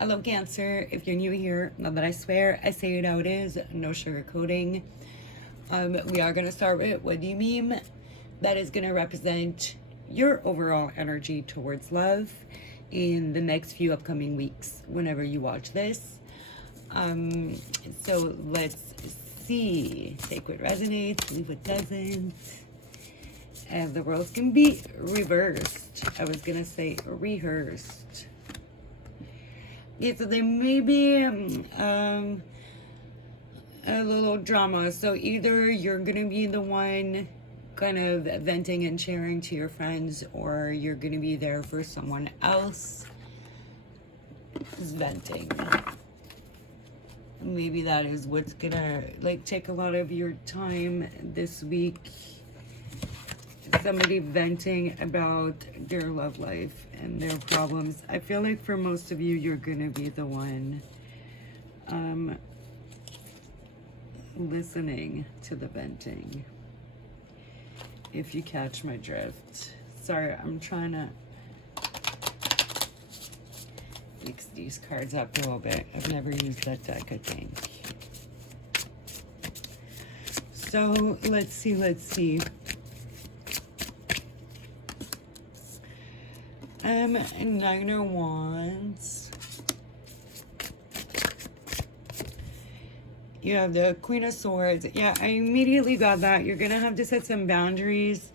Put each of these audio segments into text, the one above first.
Hello, Cancer. If you're new here, not that I swear, I say it how it is, no sugarcoating. We are going to start with what do you mean? That is going to represent your overall energy towards love in the next few upcoming weeks whenever you watch this. So let's see. Take what resonates, leave what doesn't. And the worlds can be reversed. I was going to say rehearsed. Yeah, so there may be a little drama. So either you're going to be the one kind of venting and sharing to your friends, or you're going to be there for someone else who's venting. Maybe that is what's going to like take a lot of your time this week. Somebody venting about their love life and their problems. I feel like for most of you, you're gonna be the one listening to the venting, if you catch my drift. Sorry, I'm trying to mix these cards up a little bit. I've never used that deck, I think. So let's see. Nine of Wands. You have the Queen of Swords. Yeah, I immediately got that. You're going to have to set some boundaries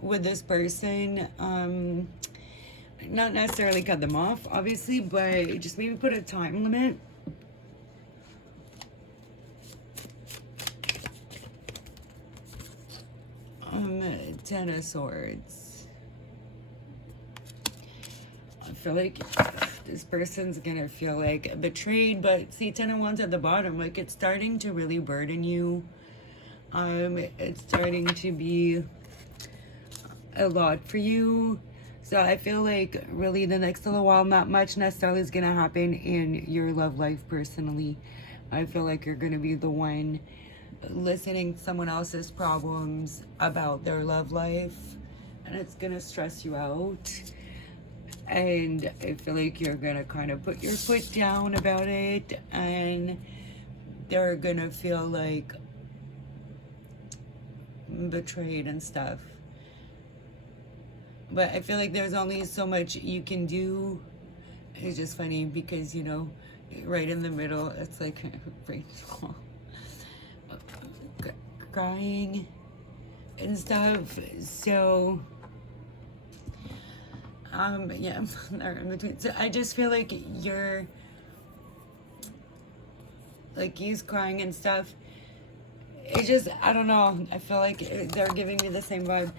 with this person. Not necessarily cut them off, obviously, but just maybe put a time limit. Ten of Swords. I feel like this person's gonna feel like betrayed, but see, Ten of Wands at the bottom, like it's starting to really burden you. It's starting to be a lot for you. So I feel like really the next little while, not much necessarily is gonna happen in your love life personally. I feel like you're gonna be the one listening to someone else's problems about their love life, and it's gonna stress you out. And I feel like you're gonna kind of put your foot down about it, and they're gonna feel like betrayed and stuff. But I feel like there's only so much you can do. It's just funny because, you know, right in the middle, it's like Rachel crying and stuff. So yeah, they're in between. So I just feel like you're like, he's crying and stuff. It just, I don't know, I feel like they're giving me the same vibe.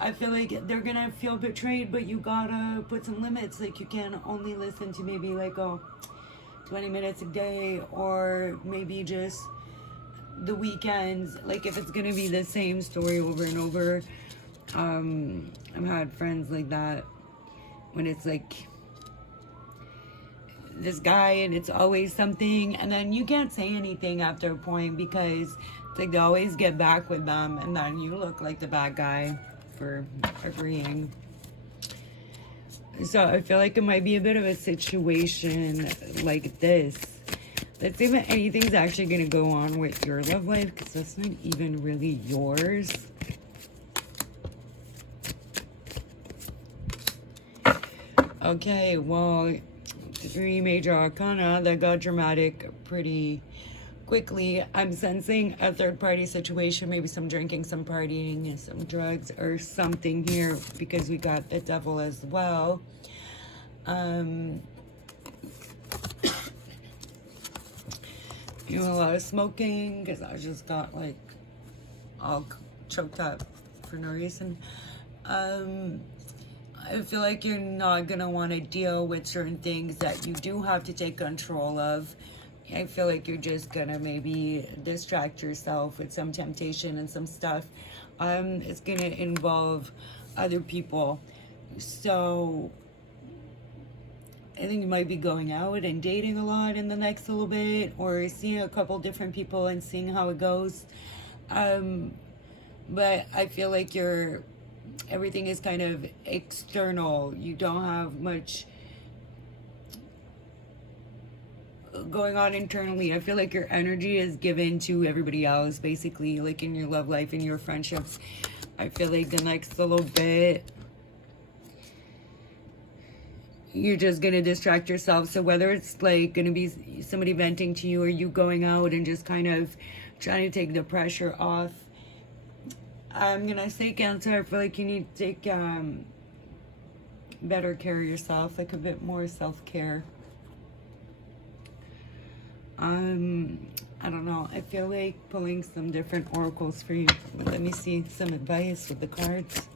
I feel like they're gonna feel betrayed, but you gotta put some limits. Like, you can only listen to maybe like 20 minutes a day, or maybe just the weekends. Like, if it's gonna be the same story over and over. I've had friends like that, when it's like this guy and it's always something, and then you can't say anything after a point because it's like they always get back with them, and then you look like the bad guy for agreeing. So I feel like it might be a bit of a situation like this. Let's see if anything's actually going to go on with your love life, because that's not even really yours. Okay, well, 3 major arcana that got dramatic pretty quickly. I'm sensing a third-party situation, maybe some drinking, some partying, some drugs or something here, because we got the devil as well. You know, a lot of smoking, because I just got like all choked up for no reason. I feel like you're not gonna want to deal with certain things that you do have to take control of. I feel like you're just gonna maybe distract yourself with some temptation and some stuff. It's gonna involve other people. So I think you might be going out and dating a lot in the next little bit, or seeing a couple different people and seeing how it goes. But I feel like everything is kind of external. You don't have much going on internally. I feel like your energy is given to everybody else, basically, like in your love life and your friendships. I feel like the next little bit, you're just going to distract yourself. So whether it's like going to be somebody venting to you or you going out and just kind of trying to take the pressure off, I'm going to say, Cancer, I feel like you need to take better care of yourself, like a bit more self-care. I don't know. I feel like pulling some different oracles for you. Let me see some advice with the cards.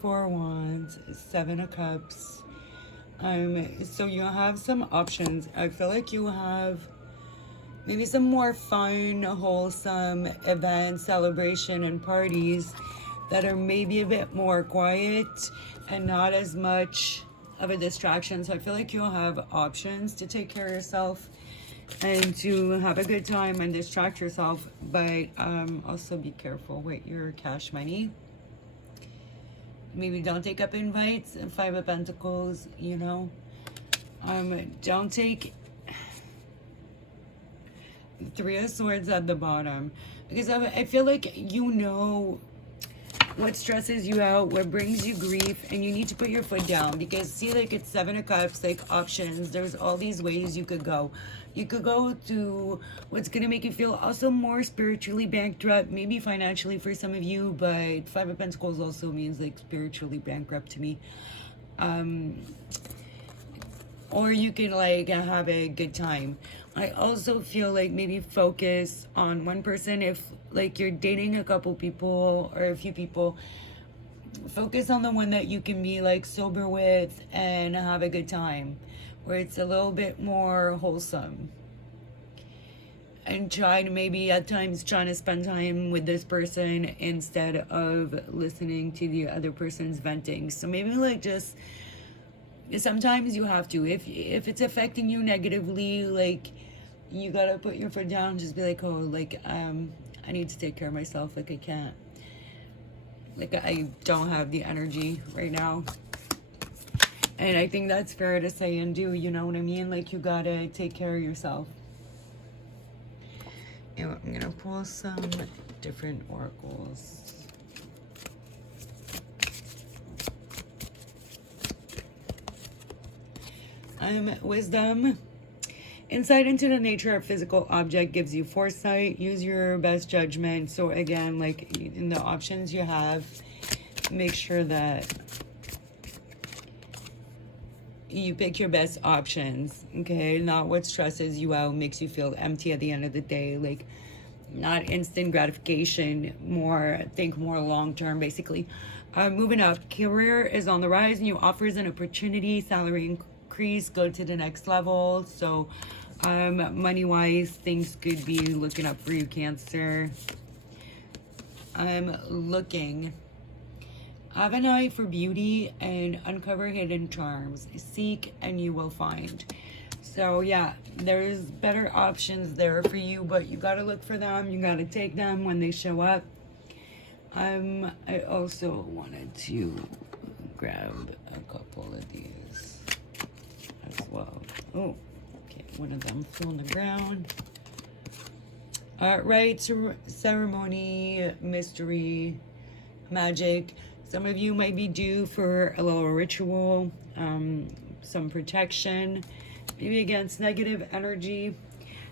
Four of Wands, Seven of Cups. So you have some options. I feel like you have maybe some more fun, wholesome events, celebration, and parties that are maybe a bit more quiet and not as much of a distraction. So I feel like you'll have options to take care of yourself and to have a good time and distract yourself, but also be careful with your cash money. Maybe don't take up invites. Five of Pentacles, you know. Don't take Three of Swords at the bottom, because I feel like you know what stresses you out, what brings you grief, and you need to put your foot down. Because see, like, it's Seven of Cups, like options. There's all these ways you could go. You could go to what's gonna make you feel also more spiritually bankrupt, maybe financially for some of you, but Five of Pentacles also means like spiritually bankrupt to me. Or you can like have a good time. I also feel like maybe focus on one person. If like you're dating a couple people or a few people, focus on the one that you can be like sober with and have a good time, where it's a little bit more wholesome. And try to maybe at times trying to spend time with this person instead of listening to the other person's venting. So maybe like just sometimes you have to, if it's affecting you negatively, like you gotta put your foot down, just be like, oh, like I need to take care of myself, like I can't, like I don't have the energy right now. And I think that's fair to say and do, you know what I mean? Like you gotta take care of yourself. And I'm gonna pull some different oracles. Wisdom. Insight into the nature of physical object gives you foresight. Use your best judgment. So again, like in the options you have, make sure that you pick your best options, okay? Not what stresses you out, makes you feel empty at the end of the day. Like not instant gratification, think more long-term, basically. Moving up, career is on the rise. New offers and opportunity, salary increase, go to the next level. So money-wise, things could be looking up for you, Cancer. I'm looking. Have an eye for beauty and uncover hidden charms. Seek and you will find. So yeah, there's better options there for you, but you gotta look for them. You gotta take them when they show up. I also wanted to grab a couple of these as well. Oh, okay, one of them fell on the ground. Right, ceremony, mystery, magic. Some of you might be due for a little ritual, some protection, maybe against negative energy,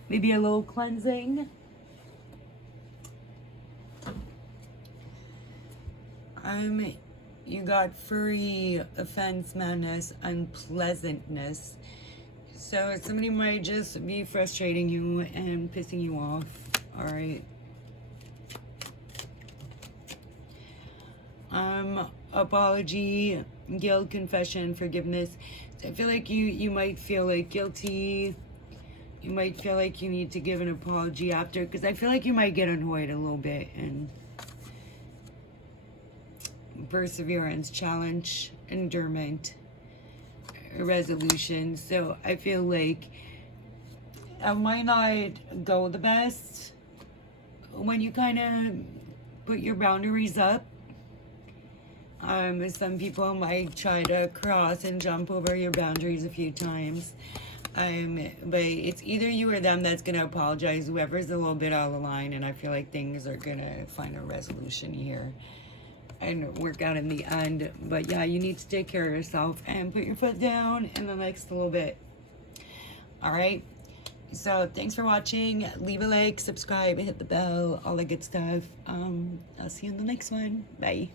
maybe a little cleansing. You got furry, offense, madness, unpleasantness. So somebody might just be frustrating you and pissing you off. All right. Apology, guilt, confession, forgiveness. So I feel like you might feel like guilty. You might feel like you need to give an apology after, because I feel like you might get annoyed a little bit. And perseverance, challenge, endurance, resolution. So I feel like it might not go the best when you kind of put your boundaries up. Some people might try to cross and jump over your boundaries a few times. But it's either you or them that's gonna apologize. Whoever's a little bit out of the line, and I feel like things are gonna find a resolution here and work out in the end. But yeah, you need to take care of yourself and put your foot down in the next little bit. All right. So thanks for watching. Leave a like, subscribe, hit the bell, all that good stuff. I'll see you in the next one. Bye.